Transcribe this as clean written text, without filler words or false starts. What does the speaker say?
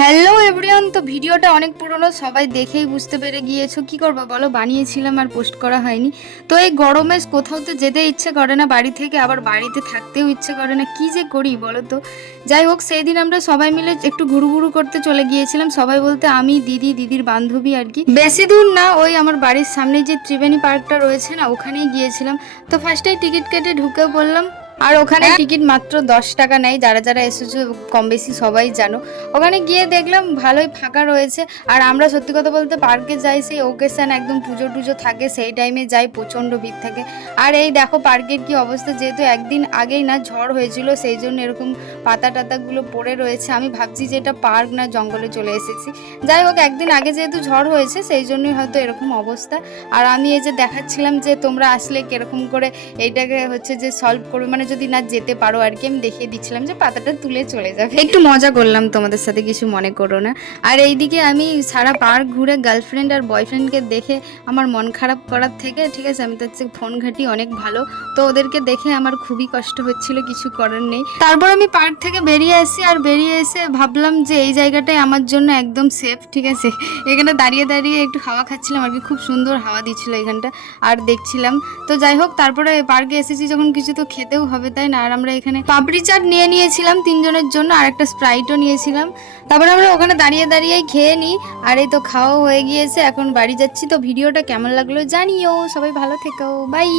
Hello everyone, তো ভিডিওটা অনেক পুরনো, সবাই দেখেই বুঝতে পেরে গিয়েছো। কি করবো বলো, বানিয়েছিলাম আর পোস্ট করা হয়নি। তো এই গরমে কোথাও তো যেতে ইচ্ছে করে না বাড়ি থেকে, আবার বাড়িতে থাকতেও ইচ্ছে করে না, কি যে করি বলো তো। যাই হোক, সেই দিন আমরা সবাই মিলে একটু ঘুরু ঘুরু করতে চলে গিয়েছিলাম। সবাই বলতে আমি, দিদি, দিদির বান্ধবী আর কি। বেশি দূর না, ওই আমার বাড়ির সামনে যে ত্রিবেণী পার্কটা রয়েছে না, ওখানেই গিয়েছিলাম। তো ফার্স্টেই টিকিট কেটে ঢুকে পড়লাম। আর ওখানে টিকিট মাত্র 10 টাকা নেয়, যারা যারা এসেছো কম বেশি সবাই জানো। ওখানে গিয়ে দেখলাম ভালোই ফাঁকা রয়েছে। আর আমরা সত্যি কথা বলতে পার্কে যাই সেই ওকেশন, একদম পুজো টুজো থাকে সেই টাইমে যাই, প্রচণ্ড ভিড় থাকে। আর এই দেখো পার্কের কি অবস্থা, যেহেতু একদিন আগেই না ঝড় হয়েছিল, সেই জন্য এরকম পাতা টাতাগুলো পড়ে রয়েছে। আমি ভাবছি যে এটা পার্ক না জঙ্গলে চলে এসেছি। যাই হোক, একদিন আগে যেহেতু ঝড় হয়েছে সেই জন্যই হয়তো এরকম অবস্থা। আর আমি এই যে দেখাচ্ছিলাম যে তোমরা আসলে কিরকম করে এইটাকে হচ্ছে যে সলভ করবে, মানে যদি না যেতে পারো আর কি, আমি দেখিয়ে দিচ্ছিলাম যে পাতাটা তুলে চলে যাবে। একটু মজা করলাম তোমাদের সাথে, কিছু মনে করো না। আর এইদিকে আমি সারা পার্ক ঘুরে গার্লফ্রেন্ড আর বয়ফ্রেন্ডকে দেখে আমার মন খারাপ করার থেকে, ঠিক আছে, আমি তো হচ্ছে ফোন ঘাঁটি অনেক ভালো, তো ওদেরকে দেখে আমার খুবই কষ্ট হচ্ছিল, কিছু করার নেই। তারপর আমি পার্ক থেকে বেরিয়ে আসি, আর বেরিয়ে এসে ভাবলাম যে এই জায়গাটাই আমার জন্য একদম সেফ, ঠিক আছে। এখানে দাঁড়িয়ে দাঁড়িয়ে একটু হাওয়া খাচ্ছিলাম আর কি, খুব সুন্দর হাওয়া দিচ্ছিল এখানটা, আর দেখছিলাম। তো যাই হোক, তারপরে পার্কে এসেছি যখন, কিছু তো খেতেও হবে তাই না। আর আমরা এখানে পাপড়ি চাট নিয়ে নিয়েছিলাম 3 জনের জন্য, আর একটা স্প্রাইটও নিয়েছিলাম। তারপরে আমরা ওখানে দাঁড়িয়ে দাঁড়িয়েই খেয়ে নিই। আর এই তো খাওয়া হয়ে গিয়েছে, এখন বাড়ি যাচ্ছি। তো ভিডিওটা কেমন লাগলো জানিও, সবাই ভালো থেকো, বাই।